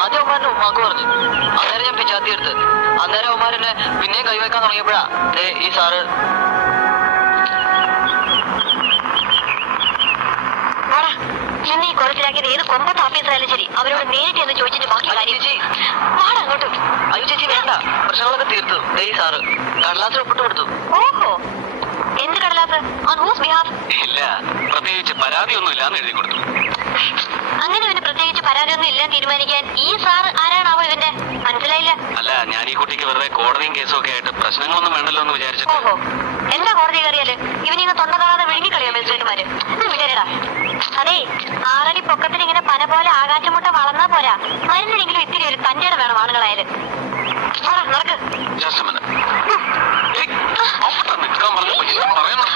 ആദ്യം അവന്മാരുടെ ഉമ്മാക്ക് പറഞ്ഞു. അന്നേരം ഞാൻ പിച്ചാത്തി എടുത്ത്. അന്നേരം അവന്മാരെന്നെ പിന്നെയും കൈവയ്ക്കാൻ തുടങ്ങിയപ്പോഴാ ഈ സാറ് ഈ കുളത്തിലാക്കിയത് ഏത് കൊമ്പത്ത് ഓഫീസറായാലും ശരി അവരോട് നേരിട്ട് എന്ന് ചോദിച്ചിട്ട് ബാക്കി കാര്യം അങ്ങോട്ടും. അയ്യോ ചേച്ചി വേണ്ട, പ്രശ്നങ്ങളൊക്കെ തീർത്തു. ഈ സാറ് കടലാസിൽ ഒപ്പിട്ട് കൊടുത്തു. ഓഹോ, എന്ത് കടലാസ്? On whose behalf? ഇല്ല, പ്രത്യേകിച്ച് പരാതിയൊന്നും ഇല്ലാന്ന് എഴുതി കൊടുത്തു. അങ്ങനെ ഇവന് പ്രത്യേകിച്ച് പരാതിയൊന്നും ഇല്ല തീരുമാനിക്കാൻ ഈ സാറ് ആരാണാവോ ഇവന്റെ? മനസ്സിലായില്ല. അല്ല, ഞാൻ ഈ കുട്ടിക്ക് വെറുതെ കോടതിയും കേസും ഒക്കെ ആയിട്ട് പ്രശ്നങ്ങളൊന്നും വേണ്ടല്ലോ എന്ന് വിചാരിച്ചു. ഓഹോ, എന്താ കോടതി കയറിയാല് ഇവനിങ്ങ തൊണ്ടതാതെ വിഴുങ്ങിക്കളിയോ മജിസ്ട്രേറ്റുമാര്? വിചാരിടാ. അതെ, 6 അടി പൊക്കത്തിന് ഇങ്ങനെ പന പോലെ ആകാശമുട്ട വളർന്നാ പോരാ, മരുന്നിനെങ്കിലും ഇത്തിരി ഒരു തഞ്ചേടെ വേണം ആണുങ്ങളായാലും. നടക്ക്. നിൽക്കാൻ പറഞ്ഞു പറയണം.